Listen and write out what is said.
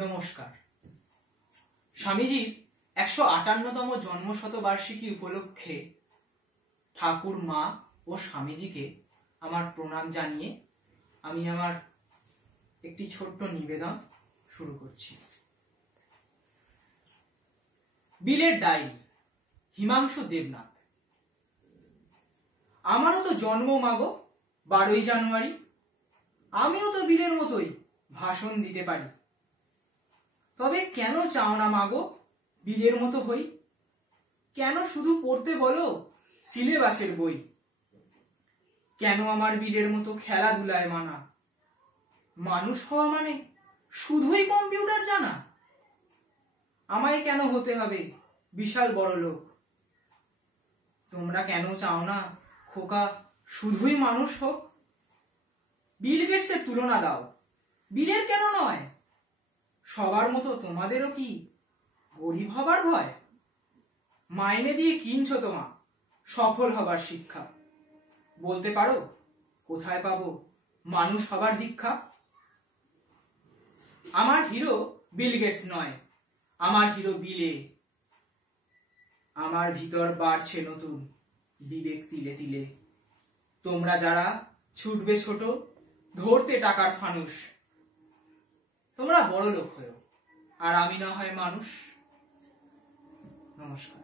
নমস্কার। স্বামীজির ১৫৮তম জন্মশতবার্ষিকী উপলক্ষে ঠাকুর মা ও স্বামীজিকে আমার প্রণাম জানিয়ে আমি আমার একটি ছোট্ট নিবেদন শুরু করছি। বিলের ডায়েরি, হিমাংশু দেবনাথ। আমারও তো জন্ম মাগো ১২ই জানুয়ারি। আমিও তো বিলের মতোই ভাষণ দিতে পারি। তবে কেন চাও না মাগো বিলের মতো হই? কেন শুধু পড়তে বলো সিলেবাসের বই? কেন আমার বিলের মতো খেলাধুলায় মানা? মানুষ হওয়া মানে শুধুই কম্পিউটার জানা? আমায় কেন হতে হবে বিশাল বড় লোক? তোমরা কেন চাও না খোকা শুধুই মানুষ হোক? বিল গেটসের তুলনা দাও, বিলের কেন নয়? সবার মতো তোমাদেরও কি গরিব হবার ভয়? মাইনে দিয়ে কিনছো তোমা সফল হবার শিক্ষা। বলতে পারো কোথায় পাবো মানুষ হবার দীক্ষা? আমার হিরো বিল গেটস নয়, আমার হিরো বিলে। আমার ভিতর বাড়ছে নতুন বিবেক তিলে তিলে। তোমরা যারা ছুটবে ছোট ধরতে টাকার ফানুস, তোমরা বড় লোক হয়েও আর আমি না হয় মানুষ। নমস্কার।